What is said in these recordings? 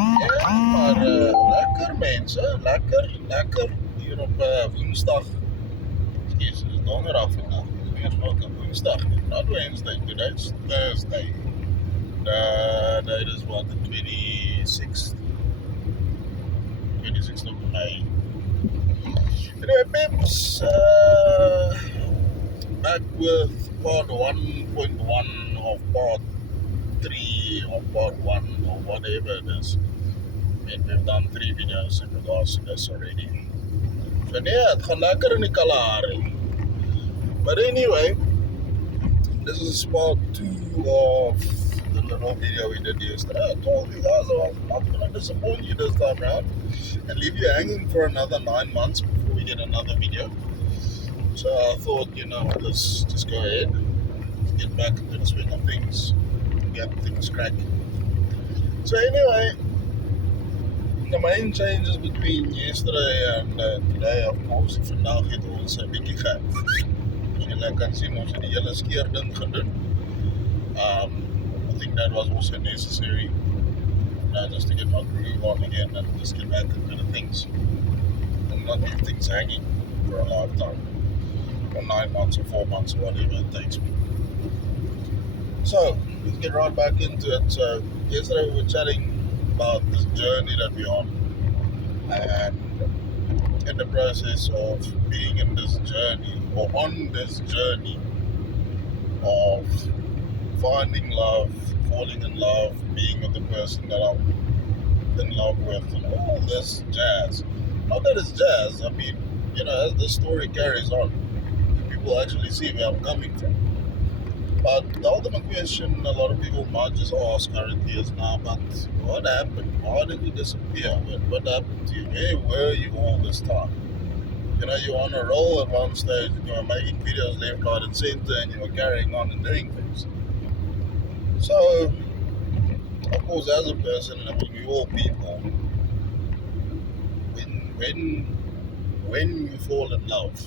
Ja, maar lekker mensen, lekker hier op woensdag. Excuse, het is donderdag vandaag. Weer ook op woensdag. Not Wednesday, today's Thursday. That is what, the 26th of May. Anyway, Pips, back with part 1.1 of part 3 or part 1 or whatever it is. And we've done 3 videos in regards to this already. So yeah, het gaan lekker in die Kalahari. But anyway, this is part 2 of the little video we did yesterday. I told you guys I was not going to disappoint you this time around and leave you hanging for another 9 months before we get another video. So I thought, let's just go ahead, get back into the swing of things, get things cracking. So anyway, the main changes between yesterday and today, of course, vandag het ons 'n bietjie julle kan sien ons het die hele skeer ding gedoen. I think that was also necessary, just to get my groove on again and just get back into the things and not leave things hanging for a long time, or 9 months or 4 months or whatever it takes me. So let's get right back into it. So yesterday we were chatting about this journey that we're on, and in the process of being in this journey, or on this journey of finding love, falling in love, being with the person that I'm in love with, and all this jazz. Not that it's jazz, I mean, as the story carries on, people actually see where I'm coming from. But the ultimate question a lot of people might just ask currently is now, but what happened? Why did you disappear? What happened to you? Where were you all this time? You were on a roll at one stage, and you were making videos left, right, and center, and you were carrying on and doing things. So, of course, as a person, I mean, we're all people. When you fall in love,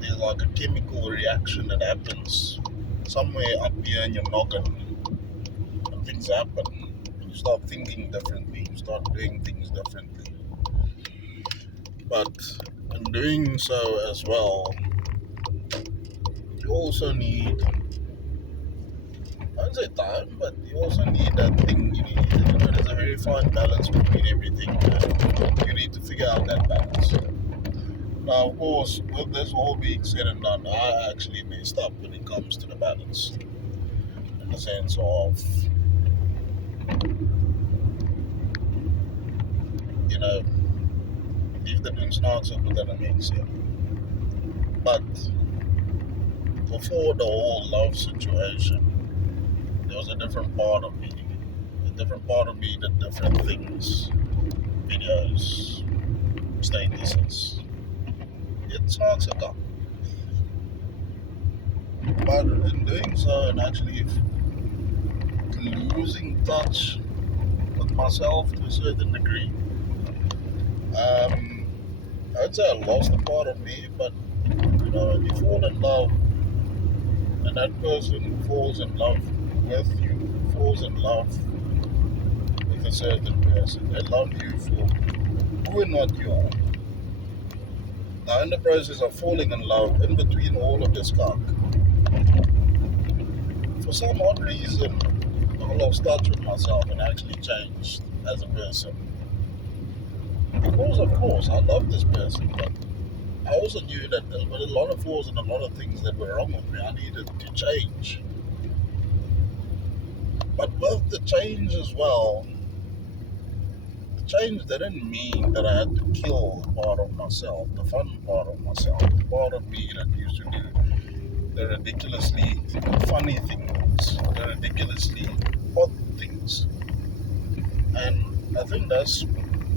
there's like a chemical reaction that happens somewhere up here in your noggin, and things happen. You start thinking differently, you start doing things differently. But in doing so as well, you also need, I wouldn't say time, but you also need that thing. There's a very fine balance between everything. You need to figure out that balance. Now, of course, with this all being said and done, I actually messed up when it comes to the balance. In the sense of, liefde doen snaaks op wat dat mense. But before the whole love situation, there was a different part of me. A different part of me did different things. Videos, statuses. It's not so tough. But in doing so, and actually losing touch with myself to a certain degree, I'd say I lost a part of me. But when you fall in love, and that person falls in love with you, falls in love with a certain person, they love you for who and what you are. Now, in the process of falling in love, in between all of this cock, for some odd reason, I lost touch with myself and actually changed as a person. Because, of course, I love this person, but I also knew that there were a lot of flaws and a lot of things that were wrong with me. I needed to change. But with the change as well, the change didn't mean that I had to kill a part of myself, the fun part of myself, the part of me that used to do the ridiculously funny things, the ridiculously odd things. And I think that's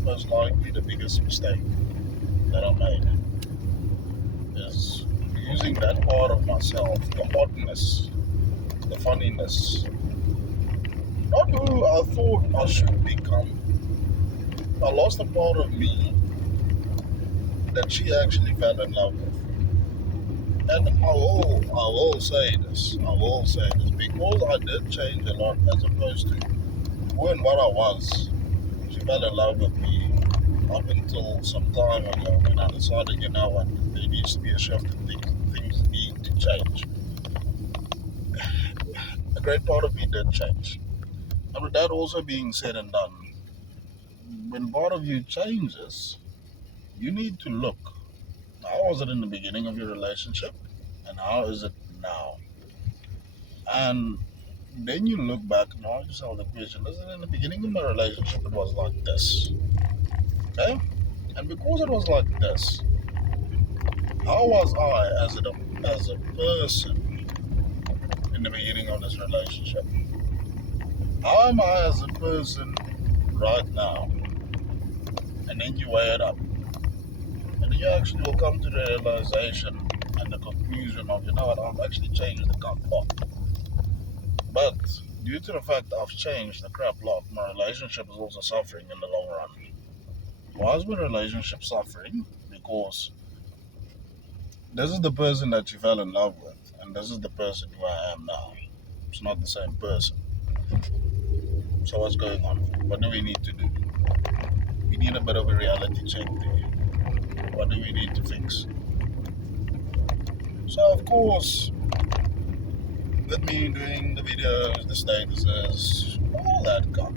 most likely the biggest mistake that I made, is using that part of myself, the oddness, the funniness, not who I thought I should become. I lost a part of me that she actually fell in love with. And I will say this, because I did change a lot, as opposed to who and what I was. She fell in love with me up until some time ago when I decided, you know what, there needs to be a shift in things need to change. A great part of me did change. And with that also being said and done, when part of you changes, you need to look. How was it in the beginning of your relationship? And how is it now? And then you look back and ask yourself the question, listen, in the beginning of my relationship, it was like this. Okay? And because it was like this, how was I as a person in the beginning of this relationship? How am I as a person right now? And then you weigh it up. And then you actually will come to the realization and the conclusion of, you know what, I've actually changed the crap lot. But due to the fact that I've changed the crap lot, my relationship is also suffering in the long run. Why is my relationship suffering? Because this is the person that you fell in love with, and this is the person who I am now. It's not the same person. So what's going on? What do we need to do? We need a bit of a reality check there. What do we need to fix? So of course, with me doing the videos, the statuses, all that crap.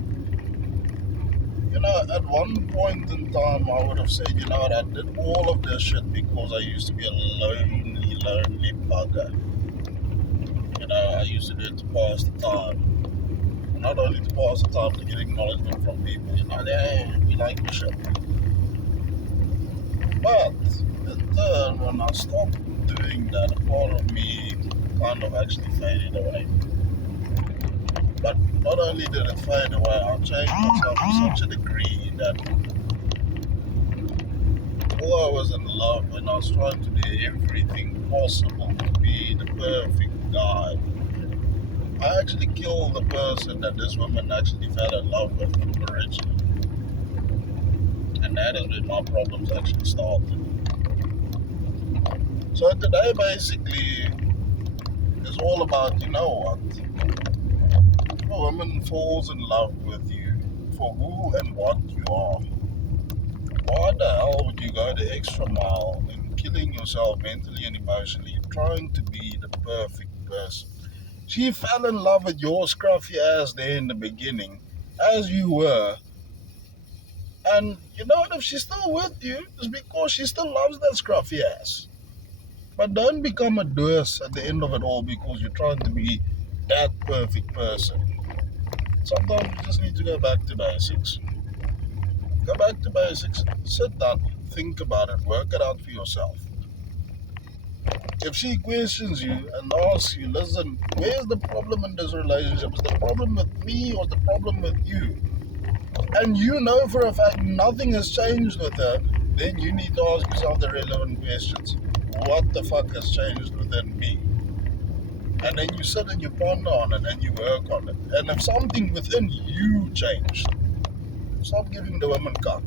You know, at one point in time, I would have said, you know what, I did all of this shit because I used to be a lonely bugger. You know, I used to do it to pass the time. Not only to pass the time, to get acknowledgement from people. You know, we like your shit. But in turn, when I stopped doing that, a part of me kind of actually faded away. But not only did it fade away, I changed myself to such a degree that although I was in love and I was trying to do everything possible to be the perfect guy, I actually killed the person that this woman actually fell in love with originally. And that is where my problems actually started. So today basically is all about, you know what? If a woman falls in love with you for who and what you are, why the hell would you go the extra mile in killing yourself mentally and emotionally, trying to be the perfect person? She fell in love with your scruffy ass there in the beginning, as you were. And you know what? If she's still with you, it's because she still loves that scruffy ass. But don't become a dose at the end of it all because you're trying to be that perfect person. Sometimes you just need to go back to basics. Go back to basics, sit down, think about it, work it out for yourself. If she questions you and asks you, listen, where's the problem in this relationship? Is the problem with me or is the problem with you? And you know for a fact nothing has changed with her, then you need to ask yourself the relevant questions. What the fuck has changed within me? And then you sit and you ponder on it and you work on it. And if something within you changed, stop giving the woman cock.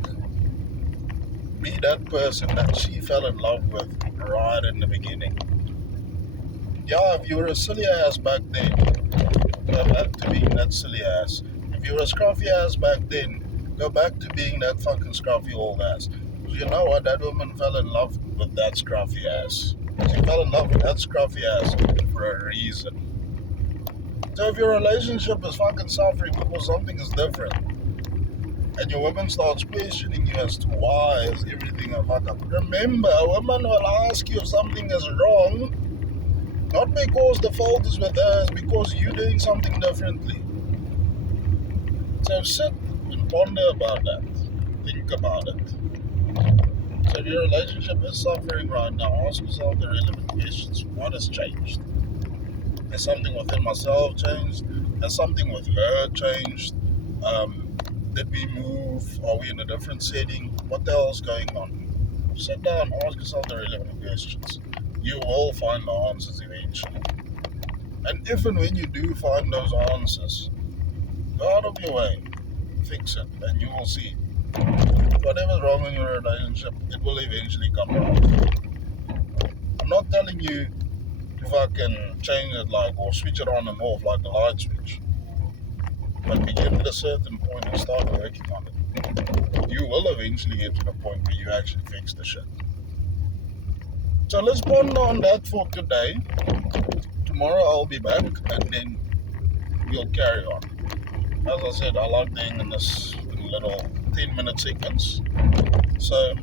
Be that person that she fell in love with right in the beginning. Yeah, if you were a silly ass back then, go back to being that silly ass. If you were a scruffy ass back then, go back to being that fucking scruffy old ass. Because you know what? That woman fell in love with that scruffy ass. She fell in love with that scruffy ass for a reason. So if your relationship is fucking suffering because something is different, and your woman starts questioning you as to why is everything a fuck up, remember, a woman will ask you if something is wrong, not because the fault is with her, it's because you're doing something differently. So sit and ponder about that. Think about it. So if your relationship is suffering right now, ask yourself the relevant questions. What has changed? Has something within myself changed? Has something with her changed? Did we move? Are we in a different setting? What the hell is going on? Sit down, ask yourself the relevant questions. You will find the answers eventually. And if and when you do find those answers, go out of your way, fix it, and you will see. Whatever's wrong in your relationship, it will eventually come right. I'm not telling you to fucking change it like or switch it on and off like a light switch. But when you get to a certain point and start working on it, you will eventually get to the point where you actually fix the shit. So let's ponder on that for today. Tomorrow I'll be back and then we'll carry on. As I said, I like doing in this little 10-minute segments. So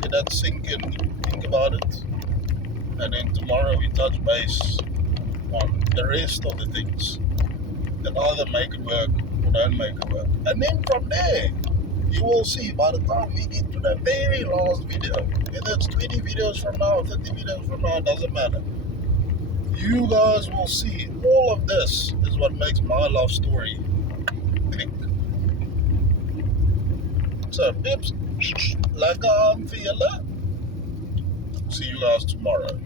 let that sink in, think about it, and then tomorrow we touch base on the rest of the things that either make it work or don't make it work. And then from there, you will see by the time we get to the very last video, whether it's 20 videos from now or 30 videos from now, it doesn't matter. You guys will see all of this is what makes my love story click. So, pips, like I'm feeling. See you guys tomorrow.